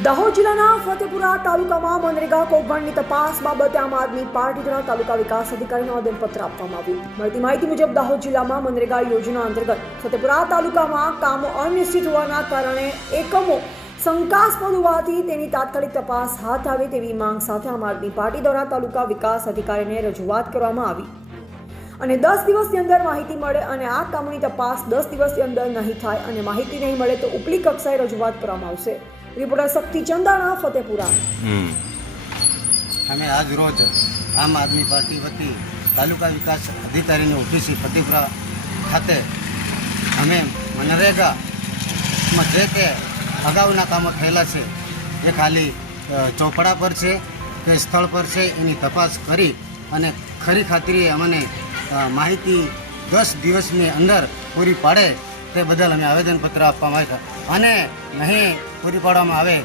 દાહોદ જિલ્લાના ફતેપુરા તાલુકામાં મનરેગા કૌભાંડની તપાસ બાબતે આમ આદમી પાર્ટી દ્વારા તાલુકા વિકાસ અધિકારીને આવેદનપત્ર આપવામાં આવ્યું. મળતી માહિતી મુજબ, દાહોદ જિલ્લામાં મનરેગા યોજના અંતર્ગત ફતેપુરા તાલુકામાં કામો અનિશ્ચિત હોવાના કારણે એકમો શંકાસ્પદ હોવાથી તેની તાત્કાલિક તપાસ હાથ આવે તેવી માંગ સાથે આમ આદમી પાર્ટી દ્વારા તાલુકા વિકાસ અધિકારીને રજૂઆત કરવામાં આવી. અને દસ દિવસની અંદર માહિતી મળે અને આ કામની તપાસ દસ દિવસની અંદર નહીં થાય અને માહિતી નહીં મળે તો ઉપલી કક્ષાએ રજૂઆત કરવામાં આવશે. રિપોર્ટર શક્તિ ચંદાણા ફતેપુરા. અમે આજ રોજ આમ આદમી પાર્ટી વતી તાલુકા વિકાસ અધિકારીની ઓફિસે ફતેપુરા ખાતે અમે મનરેગામાં જે કે અગાઉના કામો થયેલા છે એ ખાલી ચોપડા પર છે કે સ્થળ પર છે એની તપાસ કરી અને ખરી ખાતરીએ અમને માહિતી દસ દિવસની અંદર પૂરી પાડે તે બદલ અમે આવેદનપત્ર આપવામાં આવ્યા અને નહીં પૂરી પાડવામાં આવે